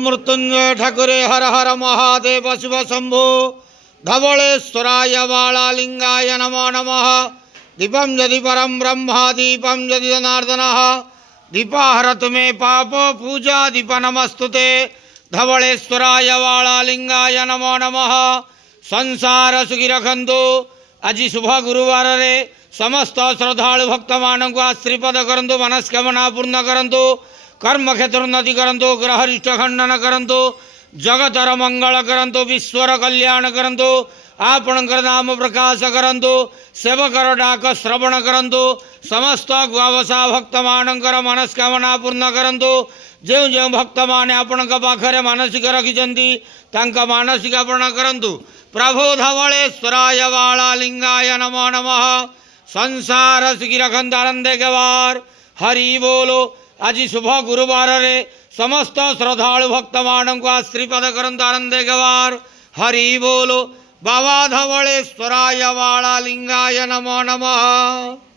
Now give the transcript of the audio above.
मृत्युंजय ठाकुरे हर हर महादेव शिव शंभो धवलेश्वराय बालालिंगाय नमो नमः। दीपं यदि परम ब्रह्म दीपं यदि जनार्दनः दीपाहरतु मे पाप पूजा दीप नमस्तुते। धवलेश्वराय बालालिंगाय नमो नमः। संसार सुखी रखंतु। आज शुभ गुरुवार रे समस्त श्रद्धालु भक्त मान को आश्रीपद करंतु, मनस्कामना पूर्ण करंतु, कर्म क्षेत्र उन्नति करंतु, ग्रह रिष्ट खंडन करंतु, जगतर मंगल करंतु, विश्वर कल्याण करंतु, आपणकर नाम प्रकाश करंतु, सेवकर डाक श्रवण करंतु, समस्त गुआवसा भक्त मानकर मनस्कामना पूर्ण करंतु। जो जो भक्त माने आपण पाखरे मानसिक रखिछंती तांका मानसिक पूर्ण करंतु। प्रभु धवलेश्वराय बालालिंगाय नमो नमः। संसार सुखी रखंत आनंदे के वार हरि बोलो। आज शुभ गुरुवार रे समस्त श्रद्धालु भक्त मान को आश्रीपद करंतु आनंदे के वार हरि बोलो। बाबा धवलेश्वराय बालालिंगाय नमो नमः।